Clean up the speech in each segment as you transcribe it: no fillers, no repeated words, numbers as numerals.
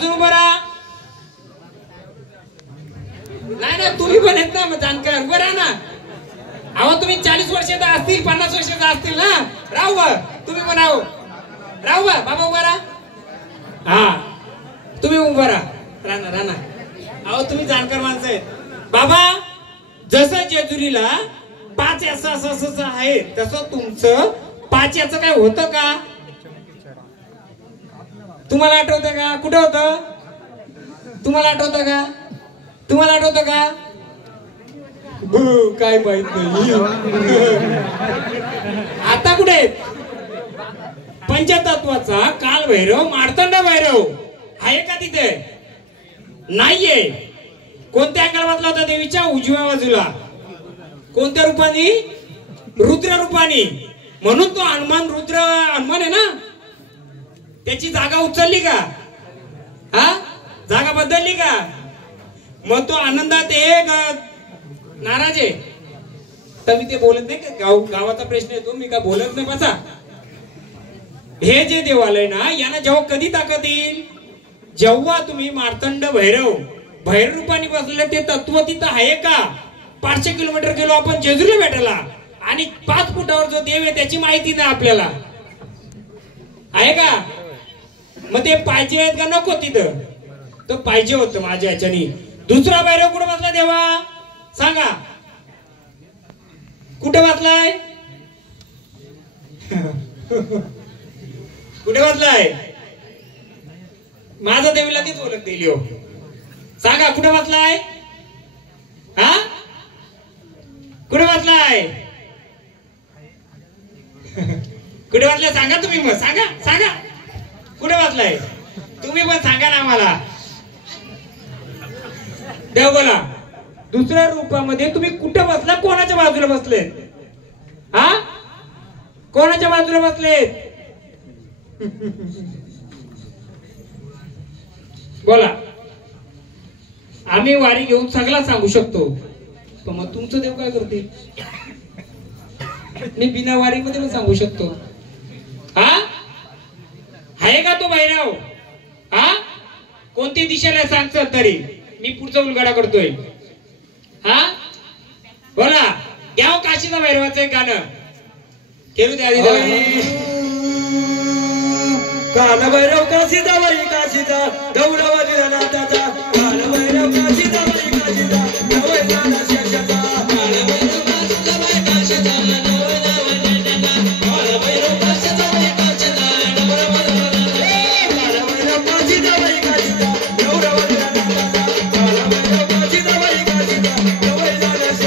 अजून उभं राहा. नाही ना तुम्ही पण येत ना जाणकार उभं राहा ना. अहो तुम्ही 40 वर्षाचा असतील 50 वर्षाचा असतील ना. राहू तुम्ही पण राहू बाबा उभा राहा. हा तुम्ही उभा राहा राणा. अहो तुम्ही जाणकार माणसं आहेत बाबा. जसं जेजुरीला 5 असं आहे तसं तुमचं 5 याचं काय होतं का? तुम्हाला आठवतं का? कुठं होतं? तुम्हाला आठवतं का? तुम्हाला आठवतं का? काय माहित नाही. आता कुठे आहेत? पंचतत्वाचा काल भैरव मार्तंड भैरव आहे का तिथे? नाहीये. कोणत्या अंगाला बसला होता देवीच्या? उजव्या बाजूला. कोणत्या रूपाने? रुद्र रूपाने. म्हणून तो हनुमान रुद्र हनुमान आहे ना. त्याची जागा उचलली का? हा जागा बदलली का? मग तो आनंदात एक नाराज आहे. तर मी ते बोलत नाही का? गावाचा प्रश्न येतो मी का बोलत नाही बसा. हे जे देवालय ना यांना जेव्हा कधी ताकद येईल? जेव्हा तुम्ही मार्तंड भैरव रूपाने बसले ते तत्व तिथं आहे का? 500 किलोमीटर गेलो आपण जेजुरीला भेटायला आणि 5 फुटावर जो देव आहे त्याची माहिती नाही आपल्याला. आहे का? मग ते पाहिजे का नको तिथं? तो पाहिजे होतं माझ्या ह्याच्यानी. दुसरा भैरव कुठे बसला देवा सांगा? कुठे बसलाय? कुठे बसलाय? माझा देवी लगेच ओळख दिली हो. सांगा कुठे बसलाय? हा कुठे बसलाय? कुठे बसलाय सांगा तुम्ही. मग सांगा कुठे बसलाय? तुम्ही पण सांगा ना आम्हाला. देव बोला. दुसऱ्या रूपामध्ये तुम्ही कुठे बसला? कोणाच्या बाजूला बसले? हा कोणाच्या बाजूला बसले? बोला. आम्ही वारी घेऊन सगळा सांगू शकतो पण मग तुमचं देव काय करते? मी बिना वारीमध्ये पण सांगू शकतो. हा आहे का तो भैरव? हा कोणती दिशेला सांगत तरी मी पुढचा उलगडा करतोय. हा बोला. घ्या काशीचा भैरवाचं एक गाणं केलू द्या. काल भैरव काशीचा बाई काशीचा गौरव नाथाचा. काल भैरव काशीचा बाई काशीचा गौरव नाथाचा. काल भैरव काशीचा बाई काशीचा काल भैरव काशीचा बाई काशीचा गौरव काल भैरव काशीचा बाई काशीचा गौरव नाथाचा. काल भैरव काशीचा बाई काशीचा गौरव नाथाचा.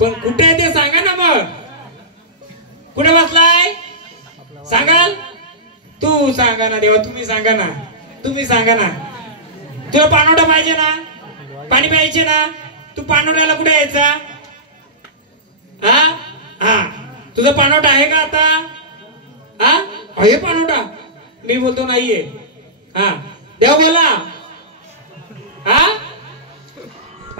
पण कुठे आहे ते सांगा ना. मग कुठे बसलाय सांगाल? तू सांगा ना देवा. तुम्ही सांगा ना. तुला पाणवडा पाहिजे ना? पाणी प्यायचे ना? तू पाणवड्याला कुठे यायचा? हा तुझा पाणवडा आहे का आता? हा आहे पाणवडा? मी बोलतो नाहीये. हा देवा बोला. हा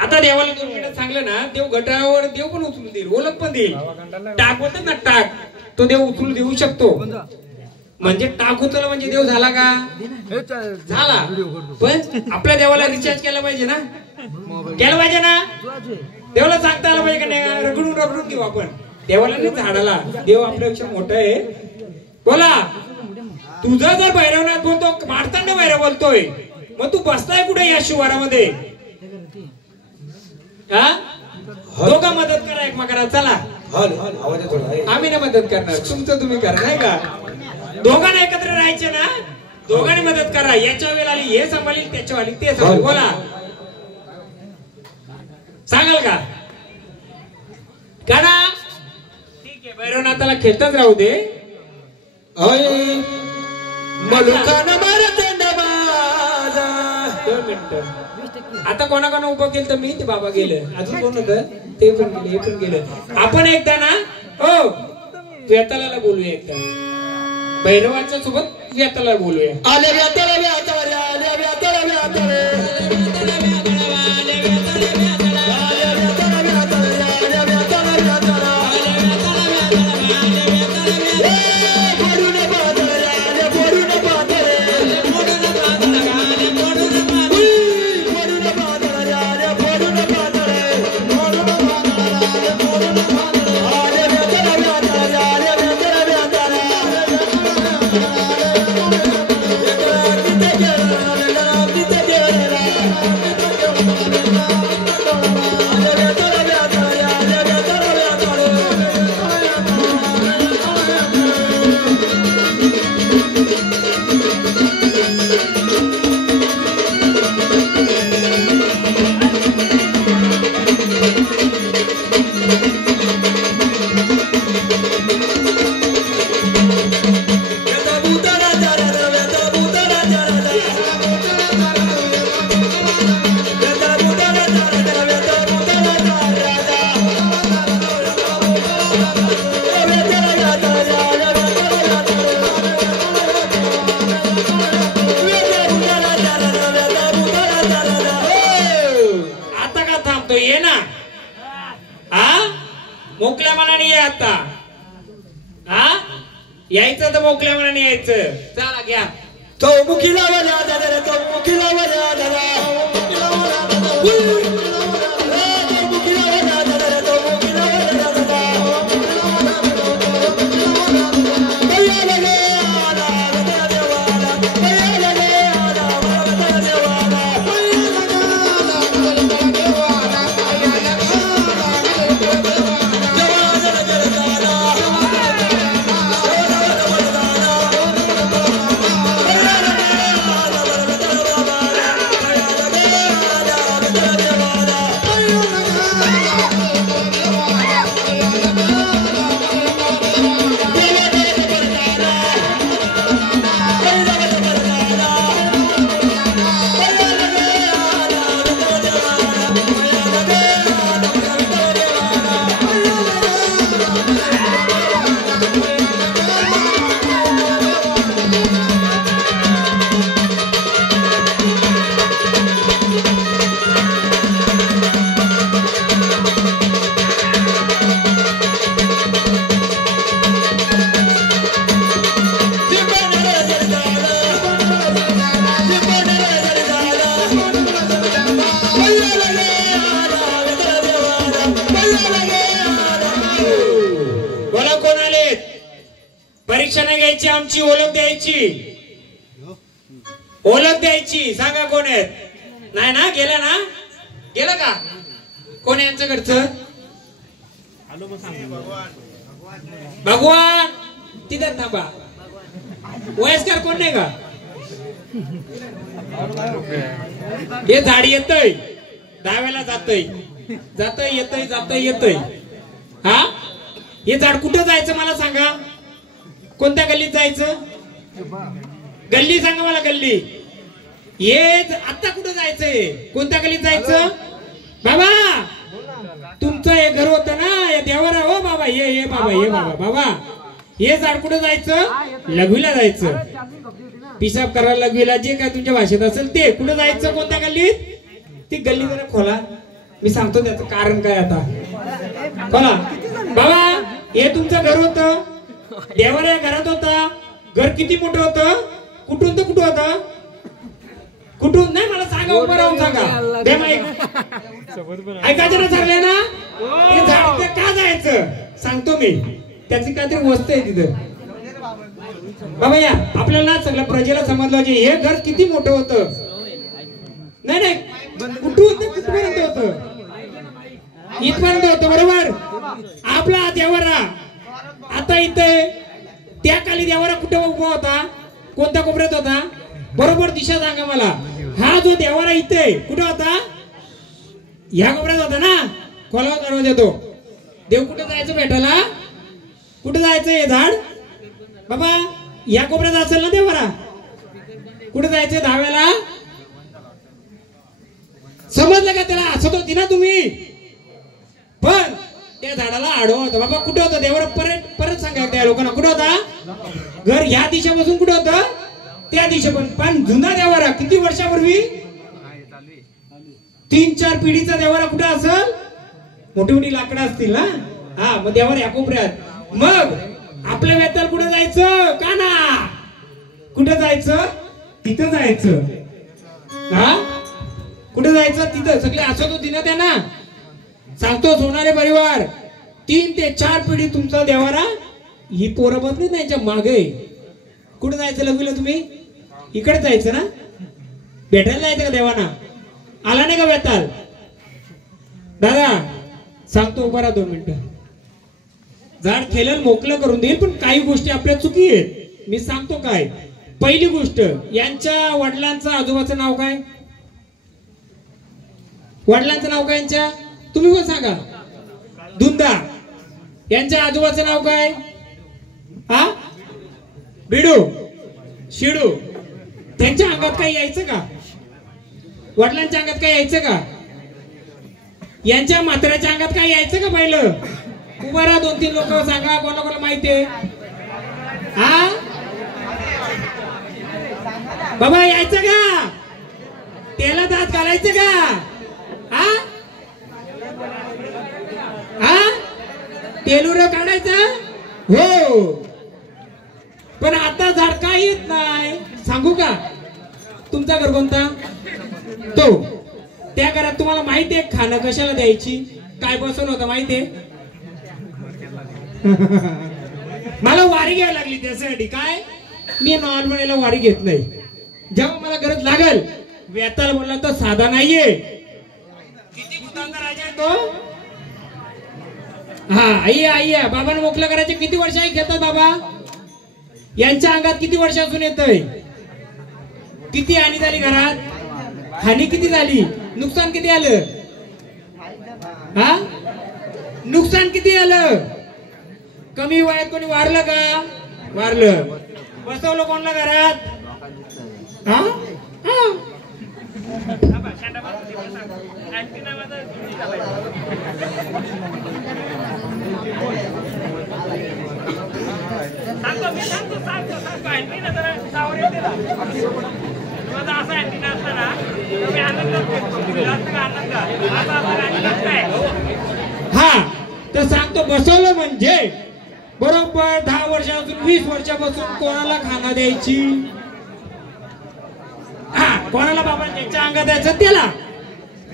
आता देवाला 2 मिनिटात सांगलं ना देव घटावर देव पण उचलून देईल. ओळख पण देईल. टाक होत ना टाक तो देव उचलून देऊ शकतो. म्हणजे टाक उचलला म्हणजे देव झाला का? झाला. पण आपल्या देवाला रिचार्ज केला पाहिजे ना. देवाला सांगता आलं पाहिजे का नाही? रगडून देऊ आपण देवाला नाही झाडाला. देव आपल्यापेक्षा मोठा आहे. बोला. तुझा जर भैरवनाथ बोलतो मार्तंड भैरव बोलतोय मग तू बसलाय कुठे या शिवारामध्ये? हा दोघा मदत करा एकमेकाला. चला आम्ही नाही मदत करणार. तुमचं तुम्ही करा नाही का? दोघांना एकत्र राहायचे ना. दोघांनी मदत करा. याच्या वेळेला आली हे सांभाळील त्याच्या वाली ते सांभाळ. बोला सांगाल का? करा. ठीक आहे भैरवनाथाला खेळतच राहू दे. मलुकान मारतंड माझा मिनिट आता कोणाकोणा उभं केलं तर मी ते बाबा गेले अजून कोण होतं ते पण गेले हे पण गेलं आपण एकदा ना हो वेताला बोलूया एकदा भैरवाच्या सोबत वेताला बोलूया आले वेताला वेताला आले वेताला वेताला मोकल्या मनाने ये आता हा यायचं तर मोकल्या मनाने यायचं चला घ्या तो मुखीला वाला दादा तो मुखीला वाला दादा परीक्षा नाही घ्यायची आमची ओळख द्यायची सांगा कोण आहेत नाही ना गेला का कोण यांचं घरचं भगवान तिथं थांबा वयस्कर कोण नाही का हे झाड येतय दहाव्याला येतय हा हे झाड कुठं जायचं मला सांगा कोणत्या गल्लीत जायचं गल्ली सांगा मला गल्ली हे आता कुठं जायचंय कोणत्या गल्लीत जायचं बाबा तुमचं हे घर होतं ना या देवारा हो बाबा हे बाबा हे झाड कुठं जायचं लघवीला जायचं पिसाब करायला लघवीला जे काय तुमच्या भाषेत असेल ते कुठं जायचं कोणत्या गल्लीत ती गल्ली जरा खोला मी सांगतो त्याचं कारण काय आता खोला बाबा हे तुमचं घर होतं देवाला या घरात होता घर किती मोठं होतं कुठून तर कुठं होतं कुठून नाही मला सांगा उभं राहून सांगा ऐकायचं ना चाललंय ना हे झाड का जायचं सांगतो मी त्याची काहीतरी वस्तू आहे तिथं बाबा या आपल्याला ना सगळ्या प्रजेला समजलं पाहिजे हे घर किती मोठं होतं नाही कुठून ते कुठपर्यंत होतं इथपर्यंत होतं बरोबर आपला देवारा आता इथे त्या काली देवारा कुठे उभा होता कोणत्या कोपऱ्यात होता बरोबर दिशा सांगा मला हा जो देवारा इथे कुठे होता ह्या कोपऱ्यात होता ना खोला दरवाजा तो देव कुठे जायचं भेटायला कुठे जायचं हे झाड बाबा या कोपऱ्यात असेल ना देवारा कुठे जायचं दहाव्याला समजलं का? त्याला हसत होती ना तुम्ही, पण त्या झाडाला आडवा होता. बाबा कुठे होता देवर? परत परत सांगा त्या लोकांना, कुठे होता? घर ह्या दिशेपासून कुठे होतं? त्या दिशेपासून. पण जुना देवारा किती वर्षापूर्वी? 3-4 पिढीचा देवारा कुठे असेल? मोठी मोठी लाकडं असतील ना. हा, मग देवार या कोपऱ्यात. मग आपल्या वेताल कुठे जायचं? का ना कुठे जायचं? तिथं जायचं. हा, कुठे जायचं? तिथं. सगळे असत होती ना त्यांना. सांगतो सोनारे परिवार, 3 ते 4 पिढी तुमचा देवारा ही पोरं बसली त्यांच्या मागे. कुठे जायचं लग्न तुम्ही? इकडे जायचं ना. भेटायला जायचं का देवाना? आला नाही का वेताल? दादा सांगतो, उभा राहा 2 मिनिटं. झाड खेळेल मोकळं करून देईल, पण काही गोष्टी आपल्या चुकी आहेत. मी सांगतो काय. पहिली गोष्ट, यांच्या वडिलांचं आजोबाचं नाव काय? वडिलांचं नाव काय यांच्या? तुम्ही पण सांगा. धुंदा. यांच्या आजोबाचं नाव काय? हा, बिडू, शिडू. त्यांच्या अंगात काही यायचं का? वडिलांच्या अंगात काही यायचं का? यांच्या म्हाताऱ्याच्या अंगात काही यायचं का? पहिलं उभा राहा. 2-3 लोक सांगा, कोणाला माहितीये? हा बाबा, यायचं का? त्याला दात घालायचं का? हा हा, तेलुर काढायचं? हो. पण आता झाड काय येत नाही. सांगू का? तुमचा घर कोणता? तो. त्या घरात तुम्हाला माहितीये खाणं कशाला द्यायची? काय बसवलं होतं माहितीये? मला वारी घ्यावी लागली त्यासाठी. काय? मी नॉर्मल वारी घेत नाही. जेव्हा मला गरज लागल, वेताल बोलला तर साधा नाहीये. किती भूतांचा राजा आहे तो. हा, आई बाबांना मोकळं करायचे किती वर्ष आहे घेतात बाबा? यांच्या अंगात किती वर्षापासून येतंय? किती हानी झाली घरात? हानी किती झाली? नुकसान किती आलं? हा, नुकसान किती आलं? कमी वयात कोणी वारलं का? वारलं. बसवलं कोणला घरात? हा, हा, तर सांगतो बसवलं म्हणजे बरोबर 10 वर्षापासून 20 वर्षापासून कोणाला खाना द्यायची? हा, कोणाला? बाबा ज्याच्या अंगात द्यायचं त्याला.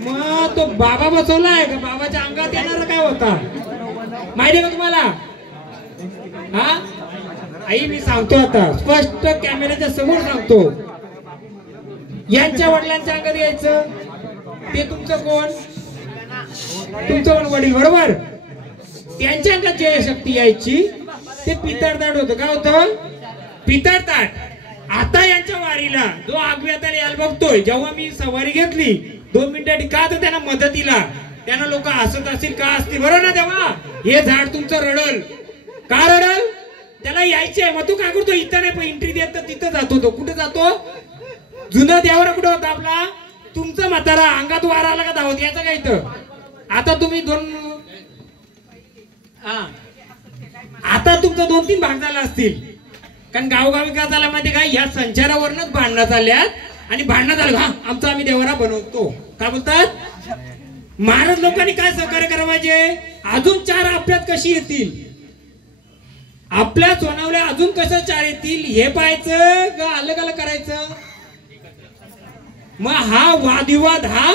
मग तो बाबा बसवलाय का? बाबाच्या अंगात येणार काय होता माहिती का तुम्हाला? हा, आई मी सांगतो आता स्पष्ट कॅमेऱ्याच्या समोर सांगतो. यांच्या वडिलांच्या अंगात यायचं ते तुमचं कोण? तुमचं कोण? वडील. बरोबर. त्यांच्या अंगात जे शक्ती यायची ते पितळताट होतं. काय होतं? पितळताट. आता यांच्या वारीला जो आगव्यात यायला बघतोय, जेव्हा मी सवारी घेतली 2 मिनिटांनी, का तर त्यांना मदतीला त्यांना लोक हसत असतील का असतील, बरोबर ना? तेव्हा हे झाड तुमचं रडल. का रडल? त्याला यायचंय. मग तू काय करतो? इथं नाही पण एंट्री देत तर तिथं जातो. तो कुठे जातो? जुना देवारा कुठे होता आपला? तुमचं म्हातारा अंगात वारा आला का धावत यायचं का इथं? आता तुम्ही 2 आता तुमचं 2-3 भाग झाला असतील. कारण गावगावी का झाला माहिती का? या संचारावरच भांडणं चालल्यात आणि भांडणं झालं. हा, आमचा आम्ही देवारा बनवतो. काय बोलतात? महाराज लोकांनी काय सहकार्य करायचे? अजून 4 आपल्यात कशी येतील? आपल्या सोनावल्या अजून कसं 4 येतील हे पाहायचं का अलग अलग करायचं? मग हा वादविवाद हा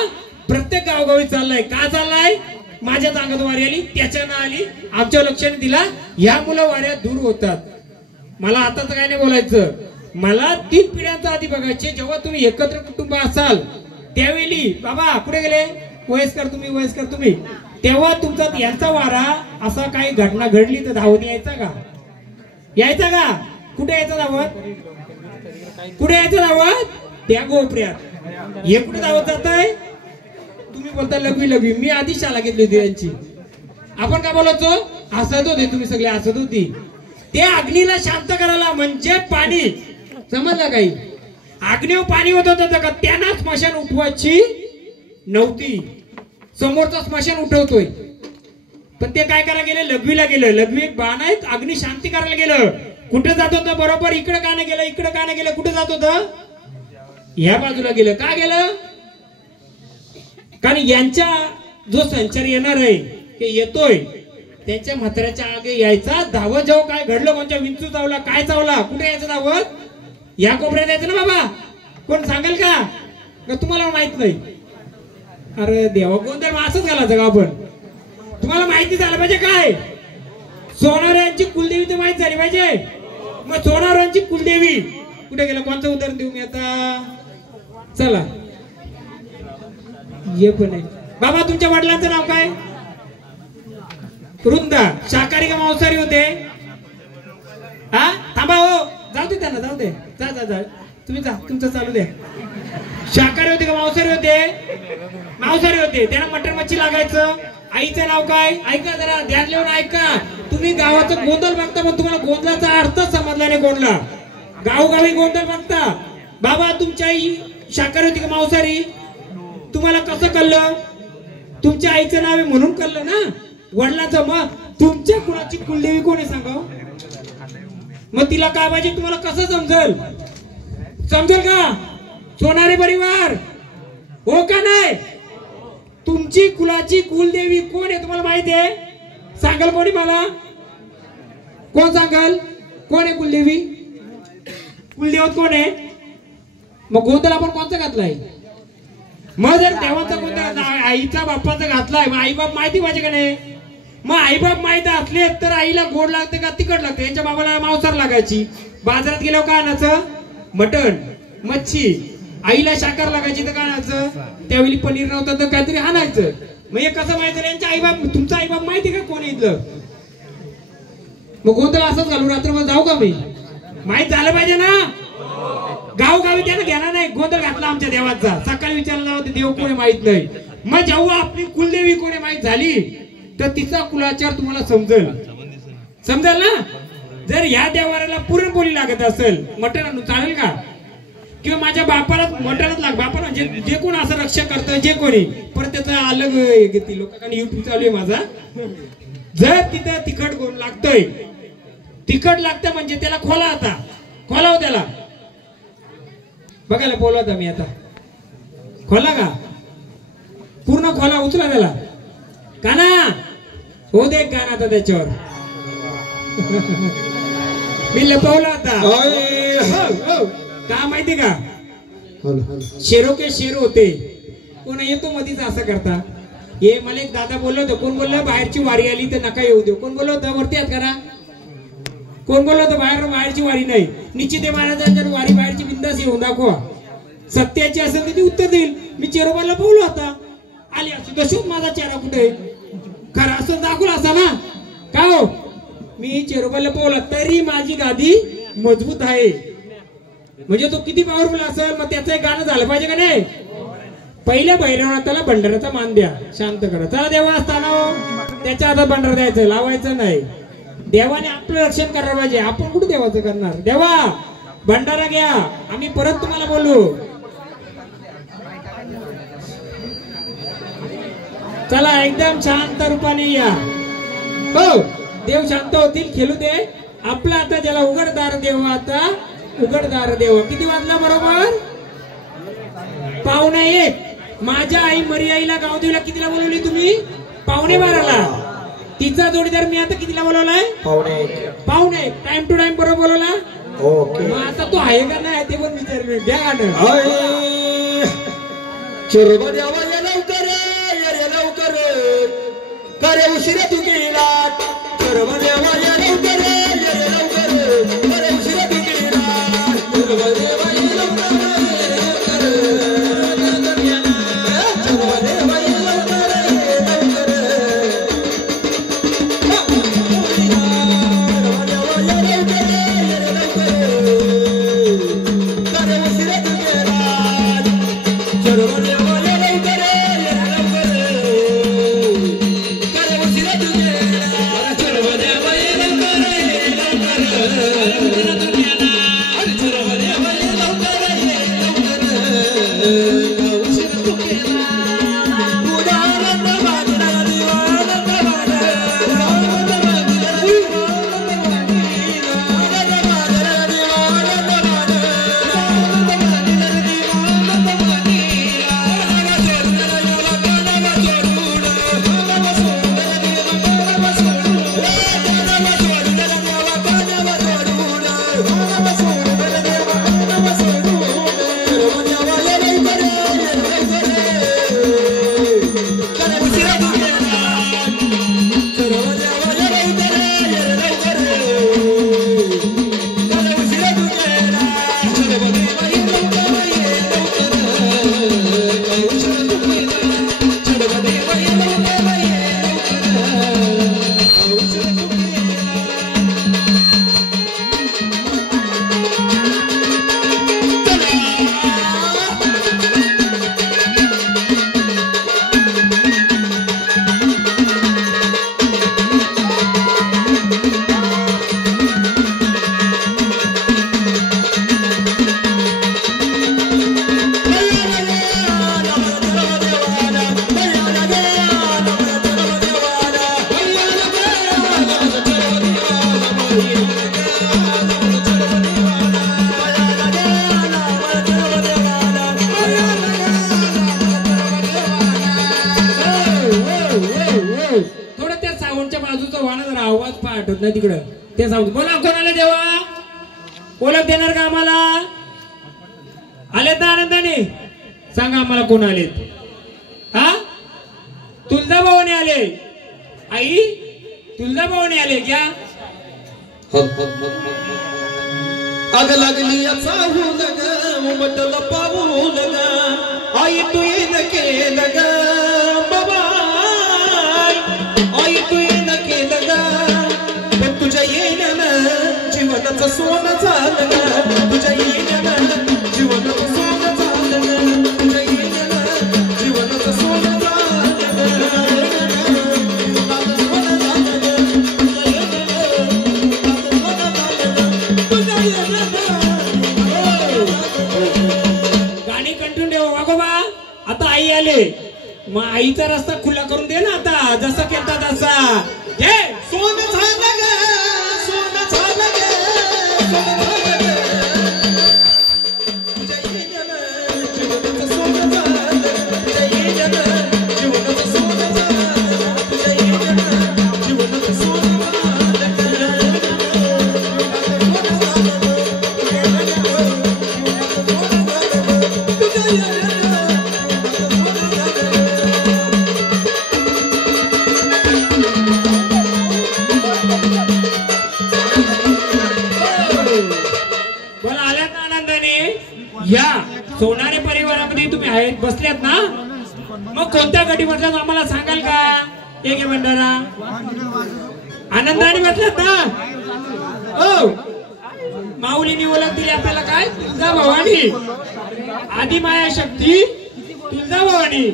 प्रत्येक गावगावी चाललाय. का चाललाय? माझ्या अंगात वारी आली, त्याच्यानं आली, आमच्या लक्षाने दिला, ह्या मुलं वाऱ्या दूर होतात. मला आताच काय नाही बोलायचं. मला 3 पिढ्यांचा आधी बघायचे. जेव्हा तुम्ही एकत्र कुटुंब असाल त्यावेळी बाबा कुठे गेले? वयस्कर तुम्ही तेव्हा तुमचा यांचा वारा असा काही घटना घडली तर धावत यायचा का? यायचा का? कुठे यायचं धावत? कुठे यायचं धावत? त्या गोपऱ्यात. हे कुठे धावत जात आहे? तुम्ही बोलता लघवी. मी आधी शाळा घेतली होती यांची. आपण काय बोलायचो? हसत होते तुम्ही सगळे, हसत होती. त्या अग्नीला शांत करायला म्हणजे पाणी. समजलं काही? अग्नीवर पाणी होत होतं का? त्यांना स्मशान उठवायची नव्हती. समोरचा स्मशान उठवतोय. पण ते काय करायला गेले? लघवीला गेलं. लघवी एक बाण आहे, अग्नी शांती करायला गेलं. कुठे जात होतं? बरोबर इकडे का नाही गेलं, इकडे का नाही गेलं, कुठे जात होतं? ह्या बाजूला गेलं. का गेलं? कारण यांच्या जो संचार येणार आहे ते येतोय, त्यांच्या म्हाताऱ्याच्या आगे यायचा. धावत जाऊ. काय घडलं? कोणत्या विंचू चावला, काय चावला, कुठे यायचं धावत? या कोपऱ्यात यायचं ना बाबा. कोण सांगेल का तुम्हाला माहित नाही? अरे देवा, गोंधळ असंच घालायचं का आपण? तुम्हाला माहिती झालं पाहिजे. काय सोनाऱ्यांची कुलदेवी तर माहित झाली पाहिजे. मग सोनाऱ्यांची कुलदेवी कुठे गेलं? कोणतं उदाहरण देऊ मी आता? चला ये पण आहे. बाबा तुमच्या वडिलांचं नाव काय? वृंदा. शाकाहारी का मांसाहारी होते? हा थांबा हो, जाऊ दे त्यांना, जाऊ दे. जा जा जा, तुम्ही जा, तुमचं चालू द्या. शाकाहारी होते का मांसाहारी होते? मांसाहारी होते. त्यांना मटण मच्छी लागायचं. आईचं नाव काय? ऐका जरा, ध्यान लावून ऐका. तुम्ही गावाचं गोंधळ बघता पण तुम्हाला गोंधळाचा अर्थ समजला नाही. गोंधळा गावोगावी गोंधळ बघता. बाबा तुमच्या आई शाकाहारी होती का मांसाहारी? तुम्हाला कसं कळलं? तुमच्या आईचं नाव आहे म्हणून कळलं ना. वडिलांचं. मग तुमच्या कुणाची कुलदेवी कोणी सांगा? मग तिला काय पाहिजे? तुम्हाला कसं समजेल? समजेल का? सोनारे परिवार हो का नाही? तुमची कुलाची कुलदेवी कोण आहे तुम्हाला माहिती आहे? सांगाल कोणी मला? कोण सांगाल? कोण आहे कुलदेवी? कुलदेवत कोण आहे? मग गोंधळ आपण कोणता घातलाय? मग जर देवाचा गोंधळ आईचा बाप्पाचा घातलाय, मग आई बाप माहिती पाहिजे का नाही? मग आई बाप माहिती असले तर आईला गोड लागते का तिखट लागते? यांच्या बाबाला मांसाहार लागायची. बाजारात गेल्यावर काय आणायचं? मटण मच्छी. आईला शाकाहार लागायची तर काय आणायचं? त्यावेळी पनीर नव्हतं तर काहीतरी आणायचं. मग हे कसं माहिती? यांच्या आई बाप, तुमचा आई बाप माहिती का कोण इथलं? मग गोंधळ असंच घालून रात्रभर जाऊ का मी? माहित झालं पाहिजे ना. गावोगावी त्यानं घेणार नाही. गोंधळ घातला आमच्या देवाचा. सकाळी विचारला होते देव कोणी माहित नाही. मग जेव्हा आपली कुलदेवी कोणी माहित झाली तर तिचा कुलाचार तुम्हाला समजेल. समजेल ना. जर या देवाऱ्याला पुरणपोळी लागत असेल, मटण आणून चालेल का? किंवा माझ्या बापाला मटणच लाग. बापाला जे कोण असं रक्षा करतं, जे कोणी परत त्याचा अलग लोकांनी युट्यूब चालू आहे माझा. जर तिथं तिखट गोड लागतोय, तिखट लागतं म्हणजे त्याला खोला. आता खोलाव त्याला. बघायला बोलवता मी आता. खोला का? पूर्ण खोला. उचला त्याला. काना हो दे काना आता त्याच्यावर. मी लपवला आता. का माहिती का? शेरो के शेर होते. कोण येतो मधीच असं करता? हे मला एक दादा बोललो होतं. कोण बोललं? बाहेरची वारी आली तर नका येऊ देऊ. कोण बोललो होतं? वरती हात करा. कोण बोललो होतं? बाहेरची वारी नाही. निश्चित महाराजांच्या वारी बाहेरची बिंदास येऊन दाखवा. सत्याची असेल तर ती उत्तर देईल. मी चेरोबाला बोललो होता. आली असं तशीच माझा चेहरा कुठे? खरं असं दाखवला असा ना. का हो? मी चेरोबाला बोलला तरी माझी गादी मजबूत आहे. म्हणजे तो किती पॉवरफुल असेल. मग त्याचं एक गाणं झालं पाहिजे का नाही? पहिल्या भैरवनाथाला भंडाराचा मान द्या. शांत करा. चला देवा असताना त्याच्या हातात भंडारा द्यायचं, लावायचं नाही. देवाने आपलं रक्षण करायला पाहिजे. आपण कुठे देवाचं करणार? देवा भंडारा घ्या, आम्ही परत तुम्हाला बोलू. चला एकदम शांत रूपाने या. हो देव शांत होतील. खेळू दे. आपला आता ज्याला उघडदार देव, आता उघडदार देव. किती वाजला? बरोबर 1:45. माझ्या आई मरी आईला गावदेवीला कितीला बोलवली तुम्ही? 12:15. तिचा जोडीदार मी आता कितीला बोलवलाय? 1:15. टाइम टू टाइम बरोबर बोलवला. ओके. मग आता तो आहे का नाही ते पण विचारलं. द्या गाणं. चेरोबा देवा या लवकर, या लवकर, करे उशिरा तू गेला. चेरोबा देवा या लवकर, या लवकर, करे उशिरा तू गेला. चेरोबा देवा या लवकर, आवाज पाठवत नाही तिकडं ते सांगतो. बोला कोणाला देवा ओळख देणार का आम्हाला? आलेत ना आनंदाने? सांगा आम्हाला कोण आलेत? हा तुळजाभवानी आले. आई तुळजाभवानी आले क्या? आग लागली याचा होऊन ग उमटलं पाऊल ग आई तू येन केलं ग बाबा आई तू येन केलं ग पण तुझ्या येण्यानं जीवनाचं सोनं झालं ग तुझ्या येण्यानं जीवनाचं सोनं झालं ग तुझ्या येण्यानं जीवनाचं सोनं झालं आता आई आले मग आईचा रस्ता खुला करून दे ना आता जसा केलता तसा. हे सोनं झालं ग सोनं झालं ग तुझ्या येण्यानं जीवनाचं सोनं झालं तुझ्या येण्यानं जीवनाचं सोनं झालं तुझ्या येण्यानं जीवनाचं सोनं या सोनारे परिवारामध्ये तुम्ही आहेत बसल्यात ना. मग कोणत्या गडी म्हटलं आम्हाला सांगाल का? एक भंडारा आनंदाने म्हटल्यात ना. हो माऊलीने ओळख दिली आपल्याला काय? तुळजाभवानी आदि माया शक्ती तुळजाभवानी.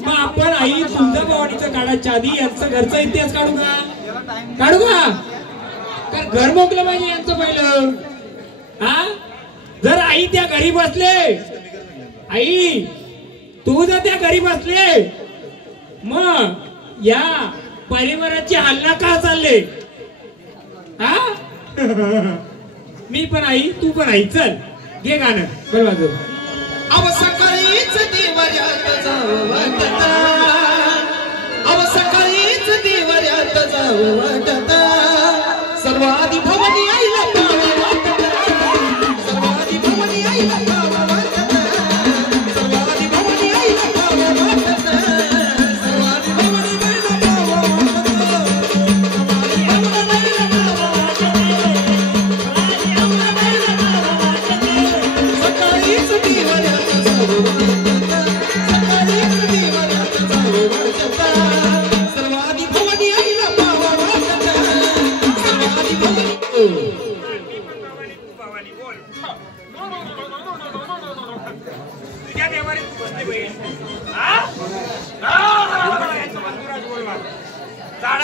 मग आपण आई तुळजाभवानीचं काढायच्या आधी यांचं घरचा इतिहास काढू का? काढू का? कारण घर मोकलं पाहिजे यांचं पहिलं. हा जर आई त्या घरी बसले आई तू जर त्या घरी बसले मग या परिवाराची हल्ला का चालले? हा मी पण आई तू पण आई. चल घे गाणं बरं बाजू. अव सकाळीच देवऱ्यात जाऊ वाटता अव सकाळीच देवऱ्यात जाऊ वाटता सर्व आधी भवानी आईला पावा वाटता सर्व आधी भवानी आईला पावा वाटता सर्व आधी भवानी आईला पावा वाटता सर्व आधी भवानी आईला पावा वाटता सकाळीच देवऱ्यात जाऊ वाटता सकाळीच देवऱ्यात जाऊ वाटता सर्व आधी भवानी आईला पावा वाटता सर्व आधी भवानी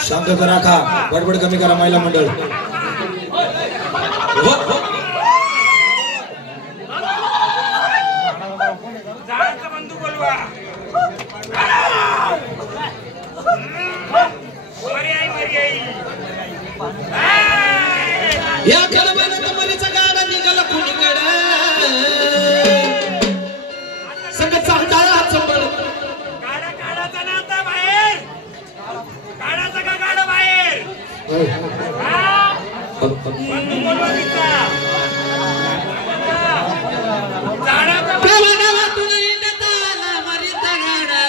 शांत राखा बडबड कमी करा महिला मंडळ. बंधू बोलवा या कलमाला मरीचा गाडा निघाला कुणीकडे संगत चालता चंबळ गाडा काढाचा ना आता बाहेर काढाचा का गाडा बाहेर. बंधू बोलवा तिचा झाडाचा प्रमाणातून इंडत आला मरीचा गाडा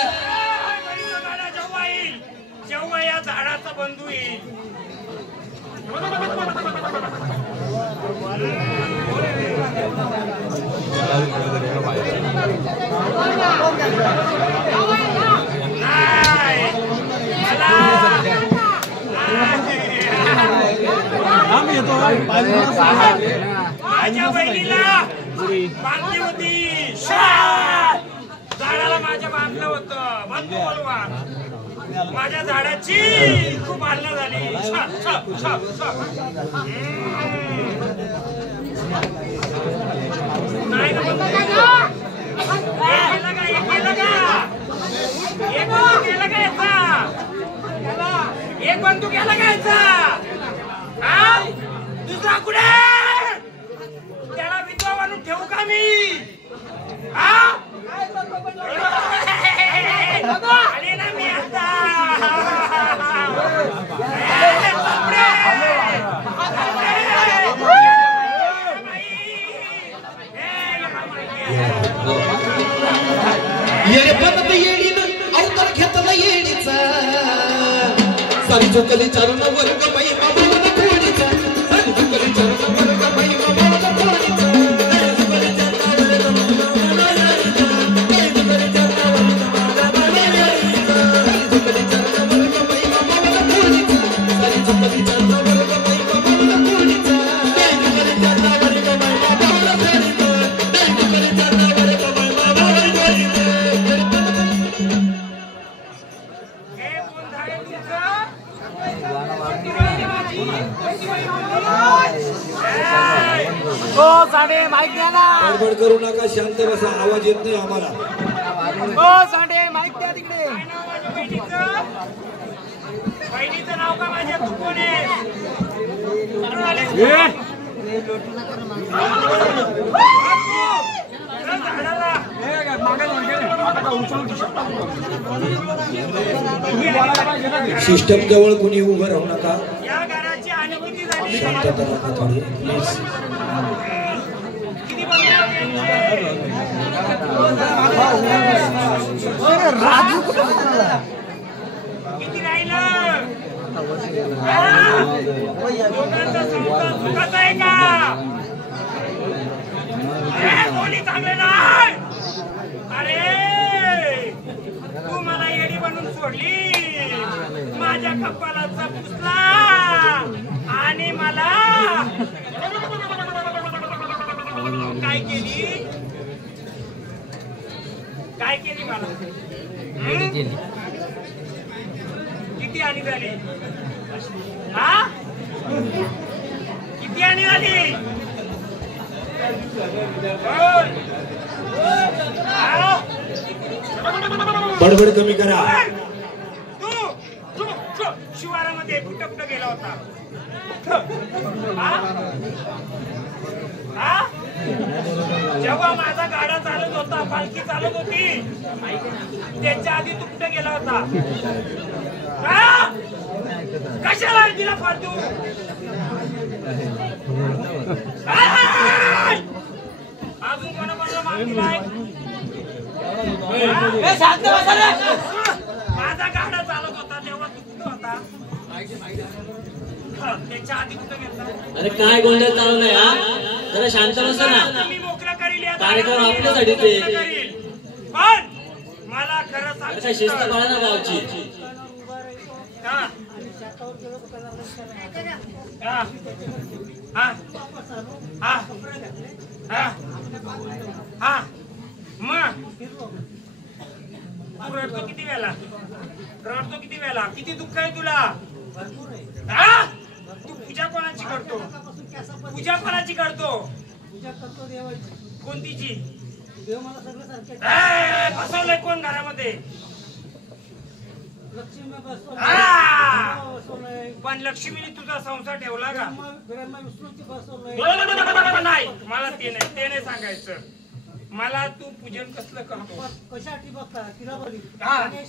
गाडा जेव्हा येईल जेव्हा या झाडाचा बंधू येईल. माझ्या बहिणीला बांधली होती झाडाला माझ्या बांधलं होतं. बंधू बोलवा माझ्या झाडाची खूप हालना झाली. नाही का बंधू एक बंदूक याला घ्यायचा दुसरा कुठे त्याला विधवा बनून ठेवू का मी? आले ना मी आता सारी चुकली चरण वर्ग बाई मामाला कोणीचा सारी चुकली चरण वर्ग बाई मामाला कोणीचा सारी चुकली चरण वर्ग मामाला यायचा सारी चुकली चरण वर्ग मामाला यायचा सारी चुकली चरण वर्ग बाई मामाला कोणीचा सारी चुकली चरण वर्ग बाई मामाला कोणीचा सारी चुकली चरण वर्ग बाई मामाला कोणीचा सारी चुकली चरण वर्ग बाई मामाला कोणीचा हो सांडे माईक द्या ना. गडबड करू नका शांत बसा आवाज येत नाही आम्हाला. हो सांडे माईक द्या तिकडे. बहिणीचं नाव का माझ्या तू कोण आहे सिस्टम जवळ कुणी उभं राहू नका. या घराची आणि किती झाली शांतता राखा थोडी प्लीज. किती बंगले होते किती राहिलं लोकांचा संसार सुखाचा आहे का कोणी चांगले नाही. अरे तू मला येडी बनून सोडली माझ्या कपाळाचा पुसला आणि मला काय केली मला किती आणि झाली हा किती आणि झाली बडबड कमी करा. तू शिवारामध्ये कुठं कुठं गेला होता जेव्हा माझा गाडा चालत होता पालखी चालत होती त्याच्या आधी तू कुठे गेला होता कशाला दिला फालतू अजून कोणाला माग दिलाय माझा गाडा चालत होता तेव्हा तू कुठं होता त्याच्या आधी कुठं घेतला. अरे काय गोंधळ चालू नाही हा जरा शांत बसा ना. मी मोकळा करील कार्यक्रम आपल्यासाठी ते पण मला खरं सांग शिस्त पाळा ना गावची. मग तू रडतो किती वेळा किती दुःख आहे तुला तू पूजा कोणाची करतो कोणतीची बसवलंय कोण घरामध्ये पण लक्ष्मीने तुझा संसार ठेवला का नाही मला ते नाही सांगायचं. मला तू पूजन कसलं करतो कशासाठी बघता तिला बोली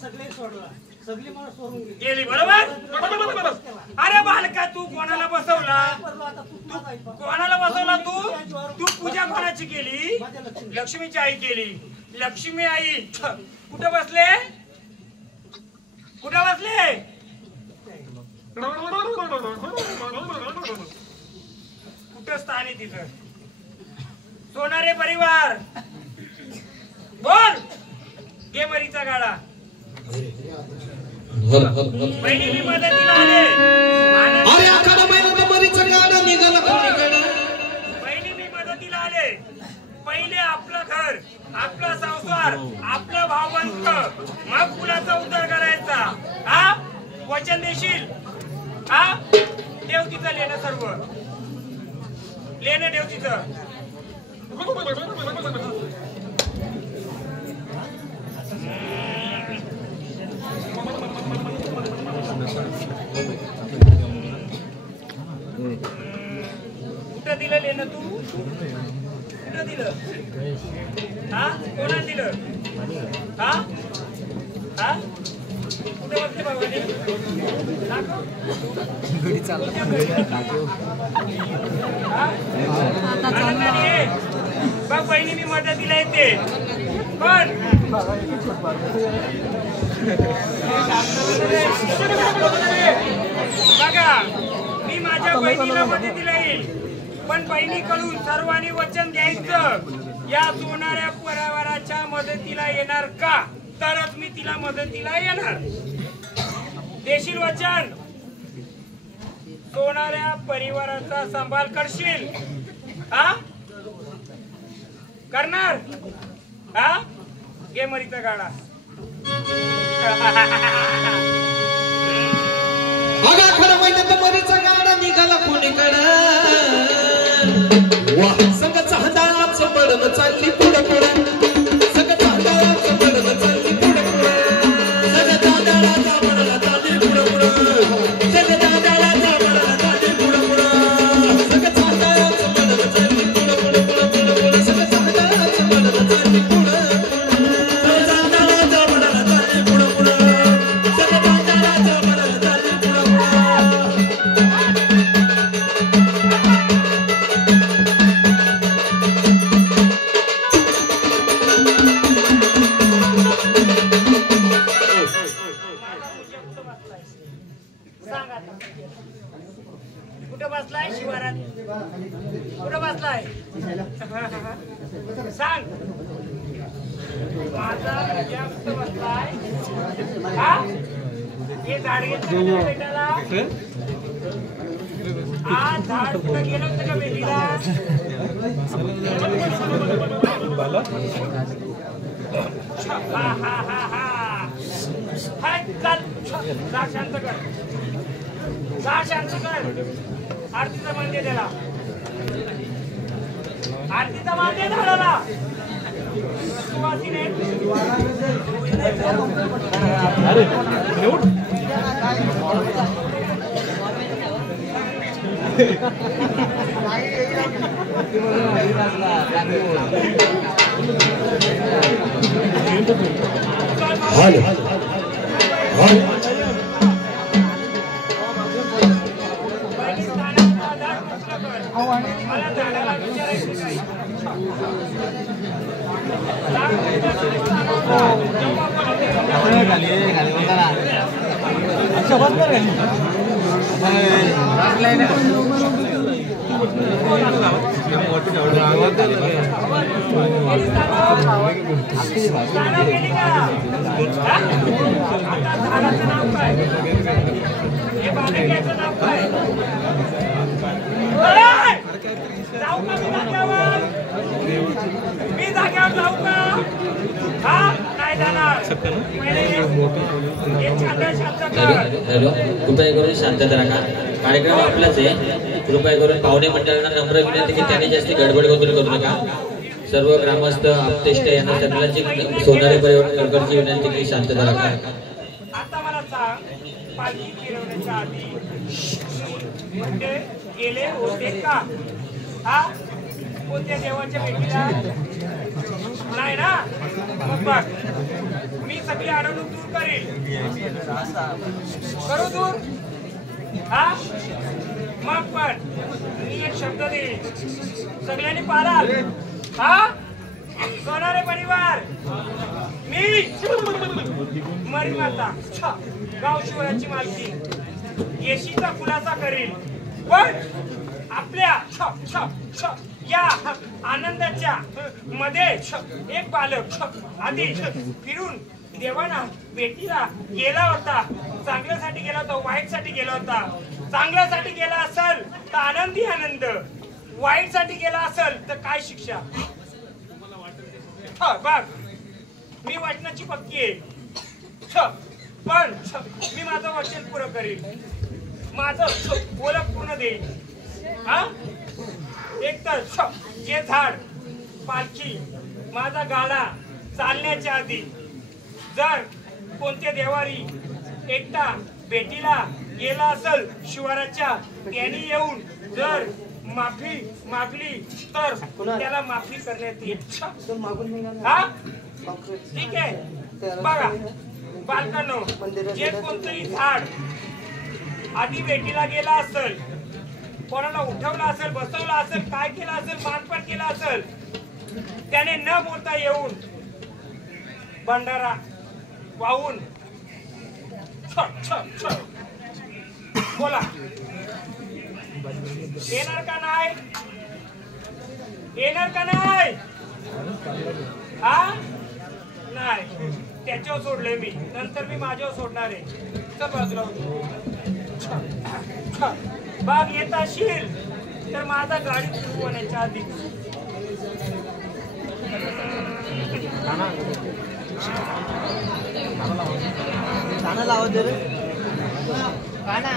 सगळे सोडला सगळी मला सोडून गेली बरोबर. अरे बालका तू कोणाला बसवला तू पूजा कोणाची केली लक्ष्मीची आई केली. लक्ष्मी आई कुठं बसले कुठं स्थान आहे तिथं सोनारे परिवार बोल गेमरीचा गाडा बहिणी मी मदतीला आले. अरे आखाडा मैदान मरीचा गाडा निघाला कोणीकडे. बहिणी मी मदतीला आले. पहिले आपलं घर आपला संसार आपलं भावबंध मग कुणाचा उद्धार करायचा. हा वचन देशील हा देव तिचं लेणं सर्व लेणं देव तिचं. कुठं दिलं लेणं तू कुठं दिलं हा कोणाला दिलं हा हा कुठे बघते बाबाने बघ बहिणी मी मदतीला येते पण बहिणीला मदतीला येईल, पण बहिणीकडून सर्वांनी वचन घ्यायचं या सोनाऱ्या परिवाराच्या मदतीला येणार का, तरच मी तिला मदतीला येणार. देशील वचन? सोनाऱ्या परिवाराचा सांभाळ करशील? हा करणार? हा घे मरीचा गाडा. अगा खरं माहिती तर मरीचा गाडा निघाला कोणीकडं. वाह संगचा हंदाच पडन चालली पुढं पुढं. संगचा हंदाच पडन चालली पुढं पुढं. संगचा हंदाचा पडन चालली पुढं पुढं. संगचा हंदाचा पडन चालली पुढं पुढं. संगचा हंदाच पडन चालली पुढं पुढं पुढं पुढं. संगचा हंदाच पडन चालली पुढं. संगचा हंदाचा पडन चालली पुढं पुढं. संगचा हंदाचा पडन चालली पुढं पुढं. कुठं बसलाय? शिवारात. कुठं बसलाय? सांग. माझा जास्त बसलाय. हा हे झाड घेतलं बेटाला. आज झाड कुठं गेलं होतं का बेटीला? हा हा हा हा जा शांत कर. जा शांत कर. आरतीचा मान दे त्याला. आरतीचा मान दे झाडाला. सुवासिने मला झाडाला विचारायचं काय? झाडाचं नाव काय? हे बालक्याचं नाव काय? जाऊ का मी जाग्यावर? मी जाग्यावर जाऊ का? हा नाही जाणार. हॅलो, कृपया करून शांतता राखा. कार्यक्रम आपलाच आहे. कृपया करून पाहुणे मंडळांना नम्र विनंती की त्यांनी जास्त गडबड गोंधळ करू नका. सर्व ग्रामस्थ आपतेष्ट यांना सगळ्यांची सोनारी परिवाराची विनंती की शांतता राखा. आता मला सांग, पालखी फिरवण्याच्या आधी म्हणजे गेले होते का? हा कोणत्या देवाच्या भेटीला? नाही ना? मग बघ, मी सगळी अडवणूक दूर करील. करू दूर? हा मग पण मी एक शब्द देईन, सगळ्यांनी पाळाल. हा सोनारे परिवार, मी मरी माता गाव शिवराची मालकी येशीचा खुलासा करील. पण आपल्या या आनंदाच्या मध्ये एक बालक आधी फिरून देवाना भेटीला गेला होता. चांगल्यासाठी गेला होता, वाईटसाठी गेला होता. चांगल्यासाठी गेला असेल तर आनंदी आनंद, वाईटसाठी गेला असेल तर काय शिक्षा? बघ, मी वचनाची पक्की आहे. पण मी माझं वचन पुरं करीन. माझं ओळख पूर्ण देईन. हा एकतर जे झाड पालखी माझा गाडा चालण्याच्या आधी जर कोणत्या देवारी एकटा भेटीला गेला असेल शिवाराच्या, त्यांनी येऊन जर माफी मागली तर त्याला माफी करण्यात येईल. हा ठीक आहे. बघा बालकांनो, जे कोणतंही झाड आधी भेटीला गेला असेल, कोणाला उठवला असेल, बसवला असेल, काय केलं असेल, मानपान केलं असेल, त्याने न बोलता येऊन भंडारा वाहून बोला येणार का नाही? येणार का नाही? हा नाही, त्याच्यावर सोडलंय मी, नंतर मी माझ्यावर सोडणार आहे. चल बाजूला बाग येत असशील तर माझा गाडी सुरू होण्याच्या आधी गाणं लावत दे रे. गाणं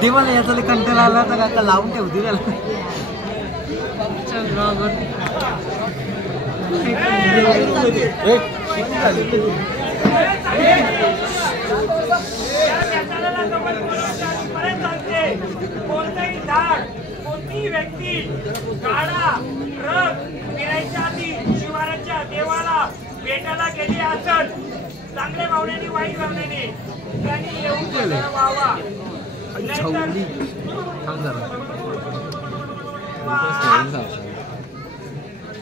देवाला याचा कंटाळा आला तर आता लावून ठेवते त्याला. कोणतंही झाड, कोणतीही व्यक्ती गाडा ट्रक गिरायच्या आधी शिवाराच्या देवाला भेटायला गेली असल, चांगल्या भावनेने वाईट भावनेने त्यांनी येऊन व्हावा.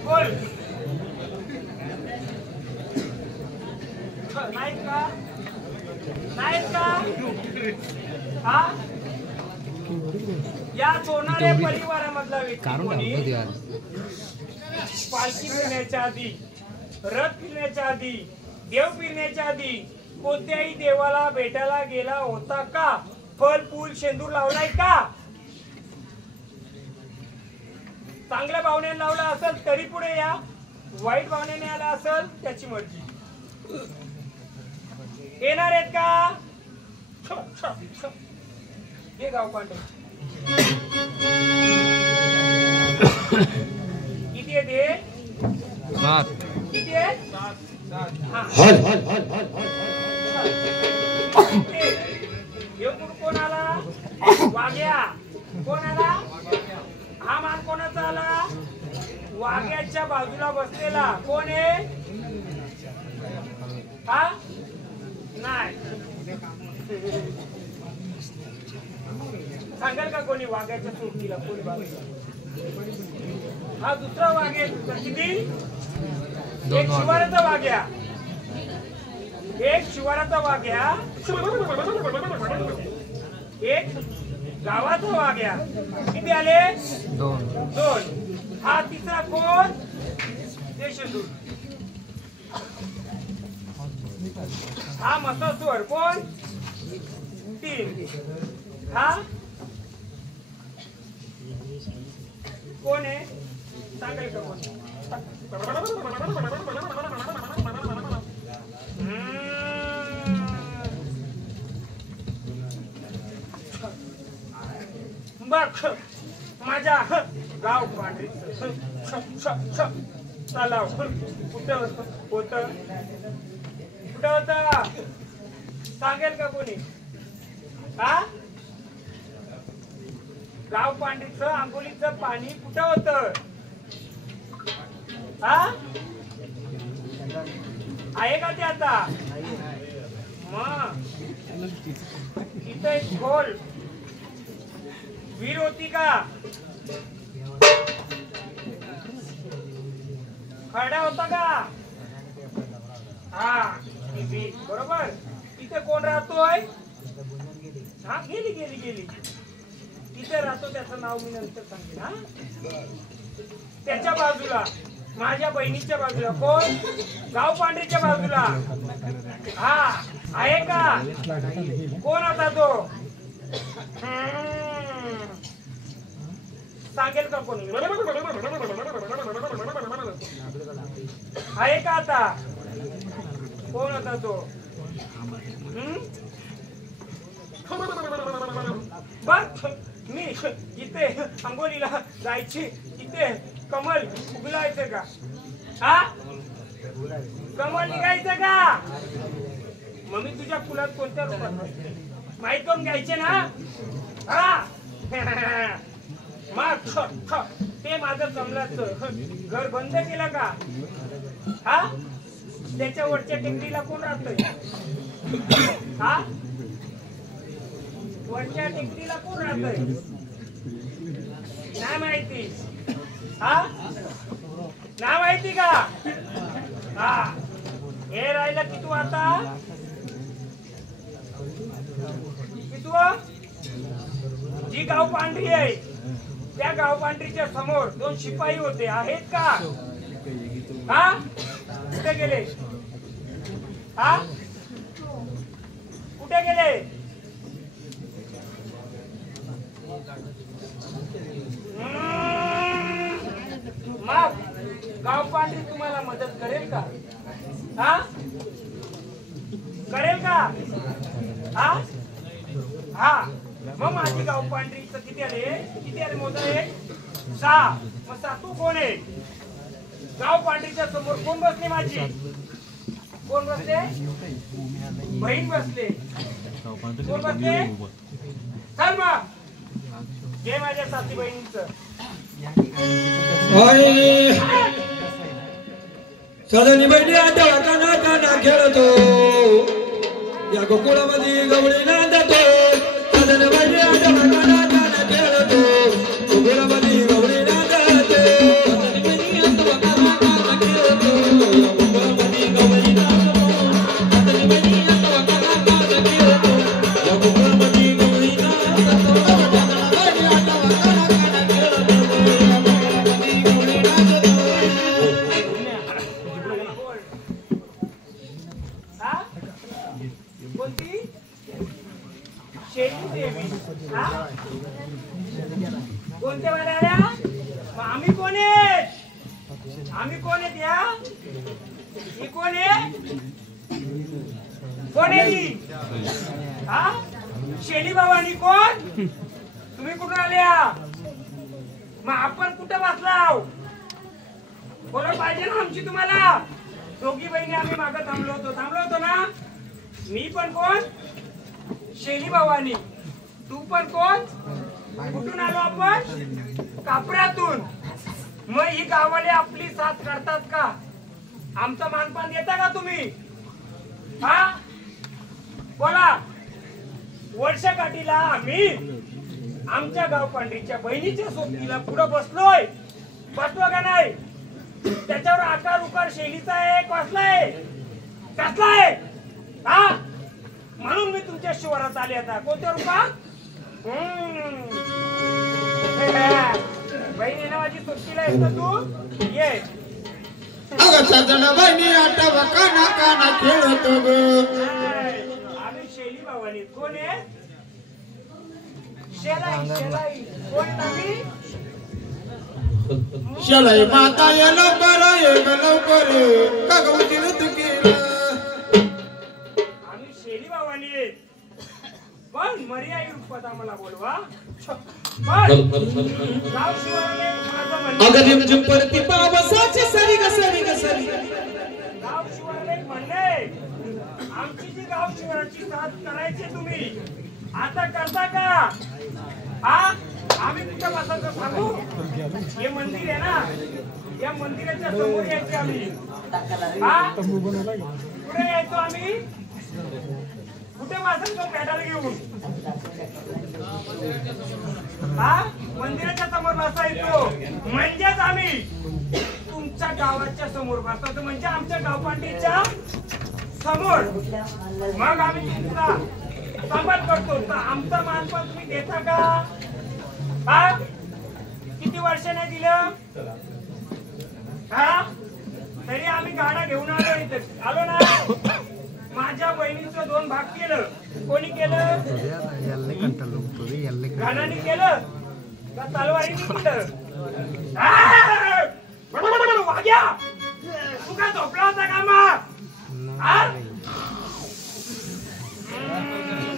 बोल नाही का? नाही का? हा या सोनाऱ्या परिवारामधला व्यक्ती कोणी पालखी फिरण्याच्या आधी, रथ फिरण्याच्या आधी, देव फिरण्याच्या आधी कोणत्याही देवाला भेटायला गेला होता का? फल फूल शेंदूर लावलाय का? चांगल्या भावनेने लावला असेल तरी पुढे या, वाईट भावनेने आला असेल त्याची मर्जी. येणार आहेत का? हे गाव पांडे किती आहे? किती आहे? कोण आला? वाघ्या. कोण आला? हा मान कोणाचा आला? वाघ्याच्या बाजूला बसलेला कोण आहे? हा नाही सांगाल का कोणी वाघ्याच्या सोबतीला कोणी बाजूला? हा दुसरा वाघ्या. किती? एक शिवाराचा वाघ्या, एक शिवाराचा वाघ्या, एक गावाचा वाघ्या. किती आले? दोन. हा तिसरा कोण? देशदूत. हा मसासवर कोण? 3. हा कोण आहे? सांगेल का कोण? बघ माझ्या गाव पांढरी तलाव कुठं होत? कुठं होत? सांगेल का कोणी? हा गाव पांढरीचं आंघोळीचं पाणी कुठं होत? हा आहे का ते आता? मग इथं एक खोल विहीर होती का? खरडा होता का? हा विहीर बरोबर. इथे कोण राहतोय? हा गेली गेली गेली. तिथे राहतो, त्याचं नाव मी नंतर सांगेन. हा त्याच्या बाजूला, माझ्या बहिणीच्या बाजूला कोण? गाव पांढरीच्या बाजूला. हा आहे का? कोण होता तो? सांगेल का कोणी? आहे का आता? कोण होता तो? बघ मी इथे अंघोळीला जायची, इथे कमल उगलायचं का? हा कमल निघायचं का? मग मी तुझ्या फुलात कोणत्या रूपात माहित करून घ्यायचे ना? हा मग ते माझं कमलाचं घर बंद केलं का? हा त्याच्या वरच्या टेकडीला कोण राहतोय? हा, वरच्या टेकडीला कोण राहतोय? नाही माहिती? हा, नाही माहिती का? हा, हे राहिलं की तू आता जी गाव पांढरी आहे त्या गाव पांढरीच्या समोर 2 शिपाई होते, आहेत का? हा, कुठे गेले? हा, कुठे गेले? मग गाव पांढरी तुम्हाला मदत करेल का? हा, करेल का? हा, हा, मग माझी गाव पांढरीचं किती आले मोजाले? 6. मग 7 कोण आहे? गाव पांढरीच्या समोर कोण बसले? माझी कोण बसले? बहीण बसले. कोण बसले? चल मग जे माझ्या साथी बहिणींचं सदनी बहिणी आता काना काना खेळतो, या गोकुळामध्ये गवळी नांदतो. सदनी बहिणी आता काना काना खेळतो, गोकुळामध्ये गवळी नांदतो. सदनी बहिणी आता काना काना खेळतो, या गोकुळामध्ये गवळी नांदतो. सदनी बहिणी आता काना काना खेळतो, या गोकुळामध्ये गवळी नांदतो. सदनी बहिणी आता काना काना खेळतो, या गोकुळामध्ये गवळी नांदतो. कोणती? शेली देवी. हा, कोणत्या वाल्या आल्या? मग आम्ही कोण आहेत? आम्ही कोण आहेत? या ही कोण आहे? कोण आहे ही? हा, शेली भवानी कोण? तुम्ही कुठून आल्या? मग आपण कुठं बसलाव? बोला पाहिजे ना आमची तुम्हाला. दोघी बहिणी आम्ही मागं थांबलो होतो ना. मी पण कोण? शेली भवानी. तू पण कोण? कुठून आलो आपण? कापरातून. मग ही गावाले आपली साथ करतात का? आमचं मानपान देता का तुम्ही? हा, बोला. वर्षकाठीला आम्ही आमच्या गाव पांढरीच्या बहिणीच्या सोबतीला पुढे बसलो का नाही? त्याच्यावर आकार उकार शेलीचा आहे, कसला आहे? हा, म्हणून मी तुमच्या शिवारात आले. आता कोणत्या रूपात? बहिणी नावाची सोबतीला येतो तू. ये अगं सजन बहिणी आठव काना काना खेळतो ग. आम्ही शेली भवानी. कोण आहे? शेलाई. कोण आम्ही? शेलाई माता ये लवकर का गवतील तू केलं. आम्ही शेली भवानी. पण मर्याई रूपात आम्हाला बोलवा. गाव शिवाराने माझं म्हणणं. अगं रिमझिम परती पावसाची सरी ग सरी. गाव शिवाराने म्हणणे आमची जी गाव शिवाराची साथ करायची तुम्ही आता करता का? हा, आम्ही कुठं बसायचं सांगू? हे मंदिर आहे ना, या मंदिराच्या समोर यायचे आम्ही. हा, कुठे यायचो आम्ही? कुठे बसायचो? पेटाला घेऊन. हा, मंदिराच्या समोर बसायचो. म्हणजेच आम्ही तुमच्या गावाच्या समोर बसायचो, म्हणजे आमच्या गावपांडीच्या समोर. मग आम्ही तुमचा संवाद करतो. तर आमचा मानपान तुम्ही देता का? हा, किती वर्ष नाही दिलं? हा, तरी आम्ही गाडा घेऊन आलो ना. माझ्या बहिणीचं 2 भाग केलं. कोणी केलं? गाण्याने केलं का तलवारीने केलं? वाग्या, तू का झोपला होता का मग?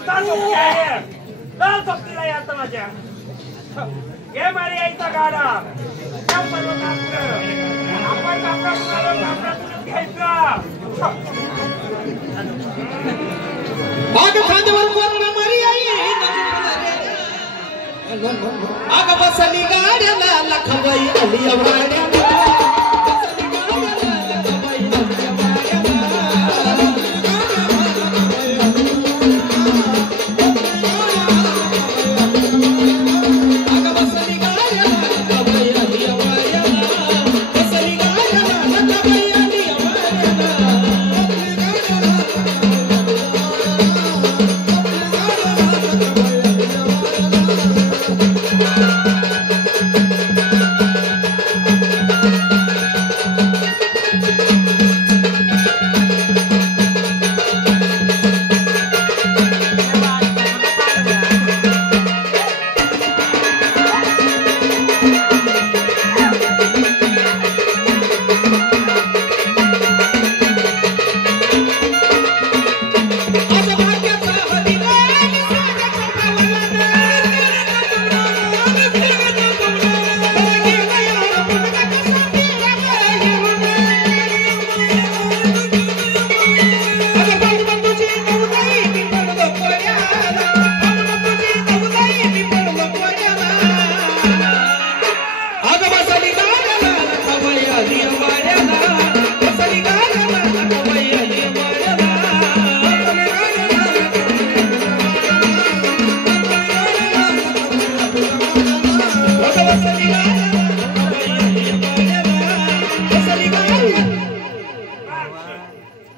चल झोपतीला यायचं माझ्या. घे मारी यायचा गाडा. आपण कापडातून घ्यायचा. अग बसली गाड्याला लखबाई आली वाड्या.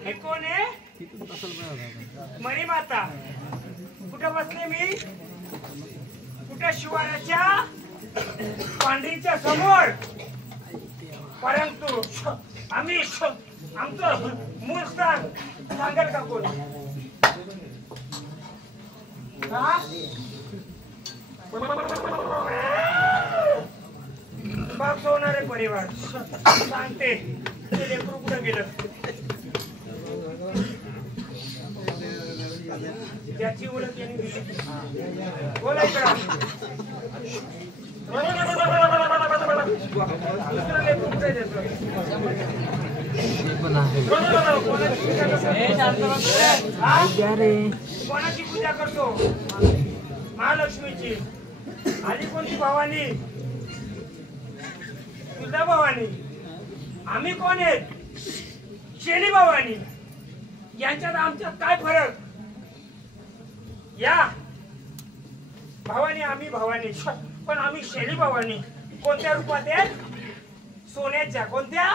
हे कोण आहे? मणी माता. कुठं बसले मी? कुठं? शिवाराच्या पांढरीच्या समोर. परंतु आम्ही आमचं मूळ स्थान सांगेल का कोण? बाप होणारे परिवार सांगते ते लेकरू कुठं गेलं? ज्याची ओळख यांनी दिली बोलायचं. दुसरं लेकरू कुठे देतो? कोणाची पूजा करतो? महालक्ष्मीची. आधी कोणती? भवानी. तुझा भवानी. आम्ही कोण आहेत? शेली भवानी. यांच्यात आमच्यात काय फरक? या भवानी आम्ही भवानी, पण आम्ही शेली भवानी. कोणत्या रूपात आहेत? सोन्याच्या. कोणत्या?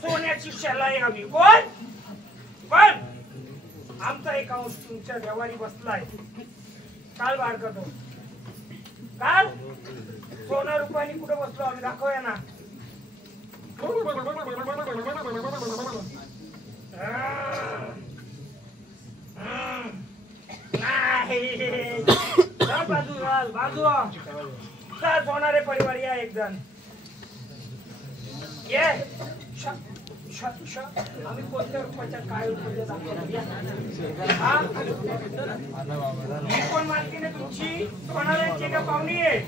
सोन्याची शेलाई आम्ही. कोण? पण आमचा एक अंश तुमच्या व्यवहारी बसलाय. काल बाळगतो. काल सोना रुपयानी कुठं बसलो आम्ही? दाखवूया ना. बाजू बाजू सर होणारे परिवार या एक जण ये. आम्ही कोणत्या रूपाच्या काय रूपाच्या कोण मालकीने तुमची? कोणाची का पाहुणी आहे?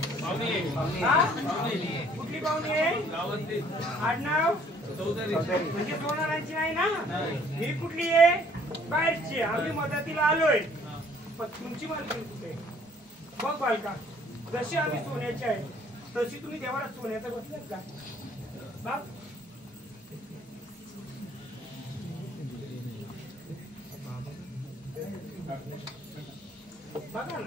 कुठली पाहुणी आहे? आडनाव म्हणजे सोनारांची नाही ना? ही कुठली आहे? बाहेरची. आम्ही मदतीला आलोय. पण तुमची मालकी कुठे? बघ बालका, जशी आम्ही सोन्याचे आहे तशी तुम्ही देवाला सोन्याचं बसलात का? बाप बघा ना.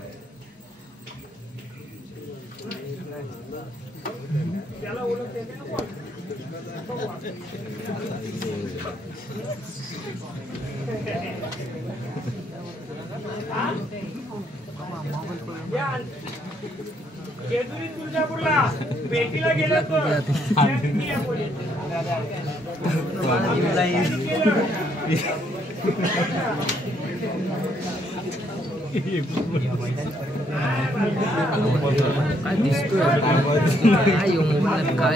त्याला ओळखते ना कोण? जेजुरी तुळजापूरला भेटीला गेलं तर काय दिसतोय? काय मोबाईल काय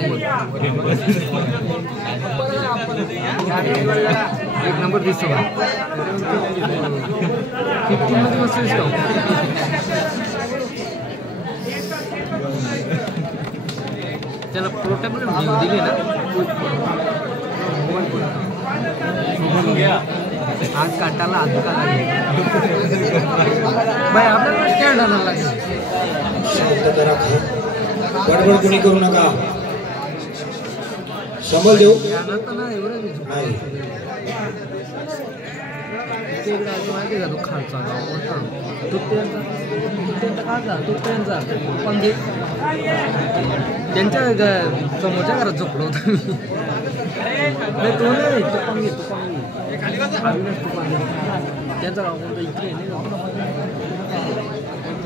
एक नंबर दिसतो का? किती मध्ये बसलीस का? त्याला पोर्टेबल दिली ना आज काटाला आज का भाई आपल्याला स्टँड आणायला लागेल. शांतता राखा. गडबड कुणी करू नका. संभल देऊ नाही. माहिती का? तो खालचा तो खालचा तो ट्रेनचा पण त्यांच्या समोरच्या घरात झोपलो होतो मी. तो नाही तो पण त्यांचा गाव कोणतं इकडे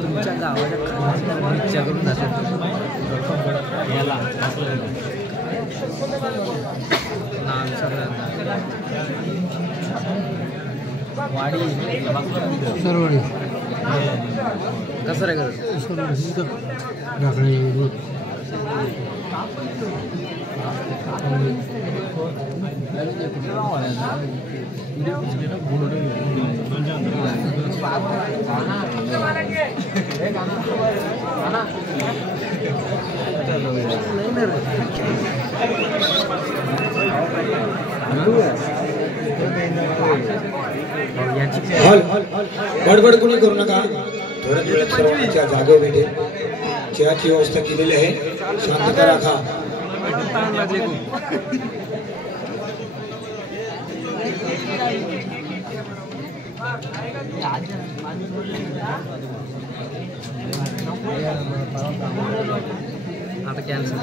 तुमच्या गावाच्या खाली करून जातात याला नाम सगळ्यांना वाडी सरवडी कसं रे करत गडबड कुणी करू नका. थोड्या वेळात सर्वांच्या जागे भेटेल. चहाची व्यवस्था केलेली आहे. शांतता राखा. आता कॅन्सल.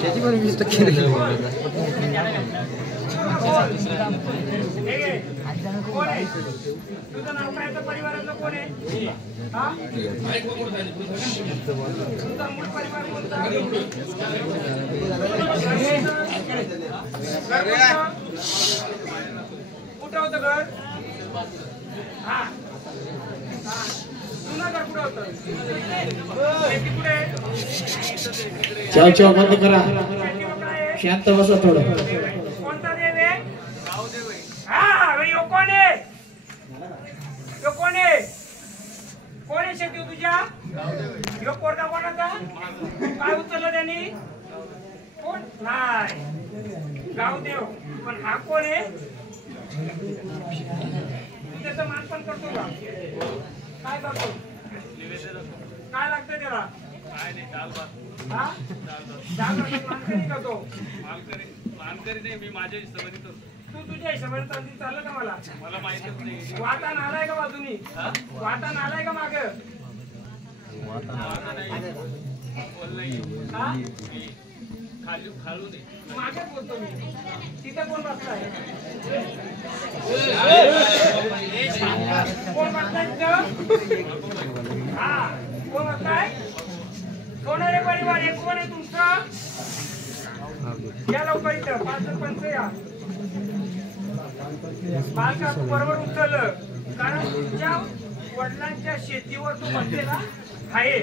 त्याची पण 20% तुझं नाव काय तर परिवारातलं कोण आहे तुझा मूळ परिवार कोणता कुठं होतं घर हा तुला घर कुठं होतं कुठे चाव चाव बंद करा शांत बसा थोडं कोणता देव आहे हा यो कोण आहे यो कोण आहे कोण आहे शेती तुझ्या यो पोरगा कोणाचा काय उचललं त्यांनी कोण नाही गावदेव पण हा कोण आहे त्याचं मान पण करतो का काय करतो काय लागतं त्याला हा मानकरी करतो मानकरी नाही मी माझ्या हिशोबाने करतो तू तुझ्या हिशोबाने चालती चाललं का मला माहितच नाही वाटा नालाय का बाजूनी वाटा नालाय का माग खालू नाही मागे बोलतो मी तिथे कोण बसलाय कोण बसलाय तिथं हा कोण बसलाय कोण रे परिवार हे कोण आहे तुमचं या लवकर इथं 5 सरपंच या बालका तू बरोबर उचललं कारण तुझ्या वडिलांच्या शेतीवर तू बसलेला आहे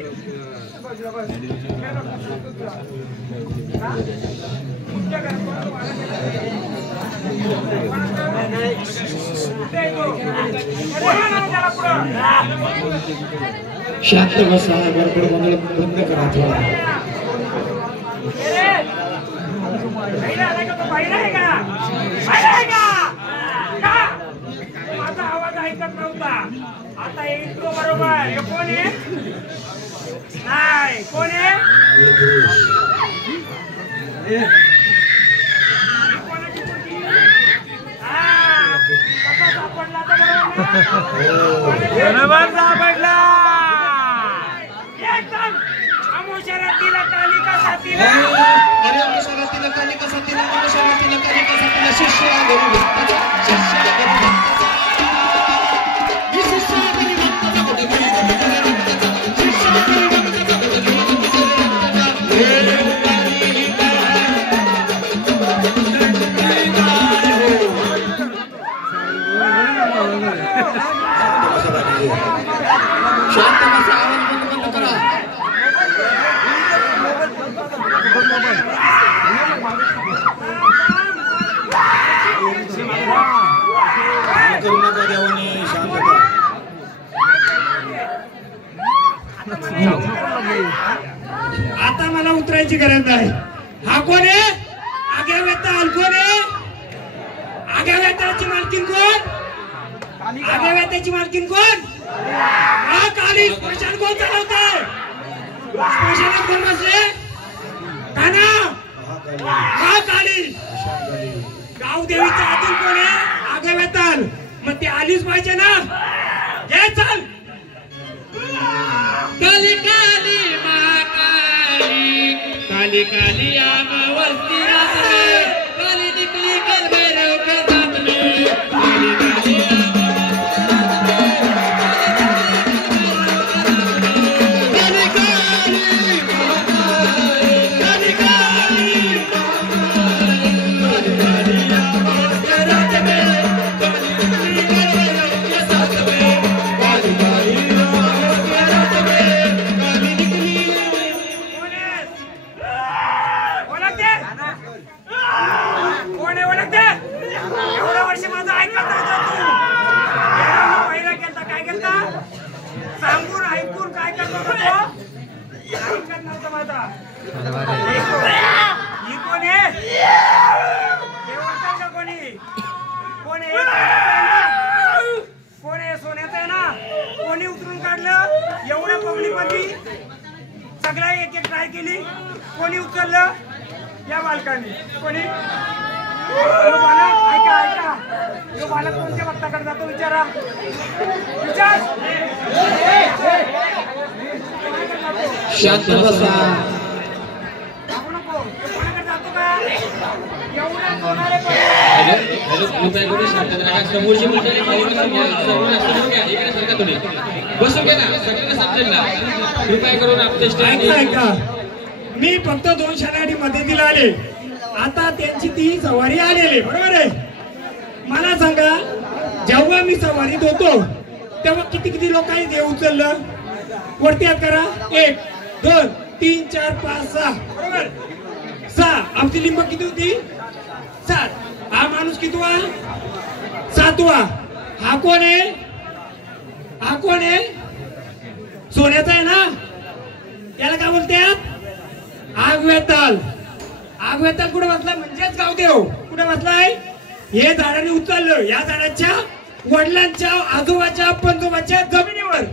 तुमच्या घरात शांत बसा बरोबर बंद करा थोडा माझा आवाज ऐकत नव्हता आता येतो बरोबर हे कोण आहे नाही कोण आहे सापडला बरोबर सापडला एकदम अमोशरातीला कालिका साथीला अरे अमोशरातीला कालिका साथीला अमोशरातीला कालिका साथीला शिष्य आता मला उतरायची गरज नाही हा कोण आहे आग्या वेताल कोण आहे आग्या वेताळाची मालकीन कोण आग्या वेताची मालकीन कोण हा काली स्मशान कोण चालवते स्मशानात कोण बसले काना हा काली गावदेवीचा आदिल कोण आहे आग्या वेताल मग ती आलीच पाहिजे ना घे चल काली काली काली काली आग वस्ती रात में काली निकली कल भैरव के साथ में काली काली सांगून ऐकून काय करतो ऐकत नव्हतं माझा ही कोण आहे देवळकर का कोणी कोण आहे कोण आहे सोन्याचं आहे ना कोणी उतरून काढलं एवढ्या पब्लिक मध्ये सगळ्या एक एक ट्राय केली कोणी उचललं या बालकांनी कोणी यो बालक ऐका ऐका यो बालक कोणत्या भक्ताकडे जातो विचारा विचार शांत बसा जाऊ नको कोणाकडे जातो का एवढा सोनारे कृपया करून शांतता राहा. समोरची मंडळी खाली बसून घ्या. सर्व राष्ट्रपती घ्या. इकडे सरका तुम्ही बसून घ्या ना. सगळ्यांना समजेल ना. कृपया करून आपल्या ऐका मी फक्त 2 क्षणासाठी मदतीला आले आता त्यांची ती सवारी आलेली बरोबर आहे. मला सांगा जेव्हा मी सवारीत होतो तेव्हा किती किती लोकांनी देव उचललं वरती हात करा 1 2 3 4 5 6 बरोबर 6 आमची लिंब किती होती 7 हा माणूस कितवा 7वा हा कोण आहे सोन्याचा आहे ना याला काय बोलतात आगवेताल कुठे बसला म्हणजेच गावदेव कुठे बसलाय हे झाडाने उचललं या झाडाच्या वडिलांच्या आजोबाच्या पंजोबाच्या जमिनीवर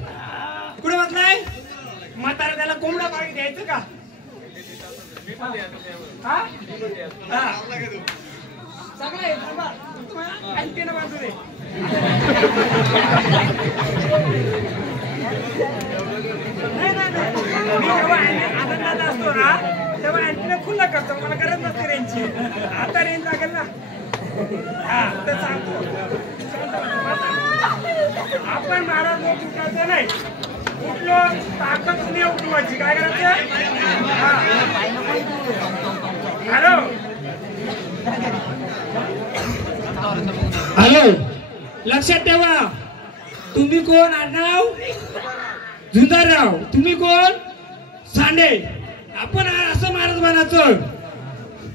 कुठे बसलाय म्हातारा त्याला कोंबडा पाणी द्यायचं का अँटीना बांधू दे आनंदात असतो ना तेव्हा अँटीना खुला करतो मला गरज नसते रेंजची आता रेंज लागेल ना हा तर सांगतो आपण महाराज लोक उठायचं नाही उठलो ताकद नाही उठवायची काय करायचं हॅलो लक्षात ठेवा तुम्ही कोण आडनाव झुंजारराव तुम्ही कोण सांडे आपण असं महाराज बनायचं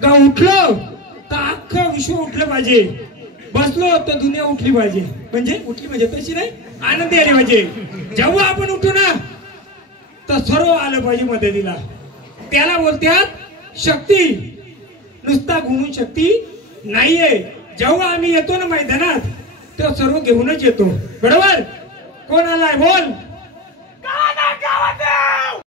का उठलो तर अख्खं विश्व उठलं पाहिजे बसलो तर दुनिया उठली पाहिजे म्हणजे उठली म्हणजे तशी नाही आनंदी आली पाहिजे जेव्हा आपण उठू ना तर सर्व आलं पाहिजे मदतीला त्याला बोलतात शक्ती नुसता घुमून शक्ती नाहीये जेव्हा आम्ही येतो ना मैदानात तेव्हा सर्व घेऊनच येतो बरोबर कोण आलाय बोल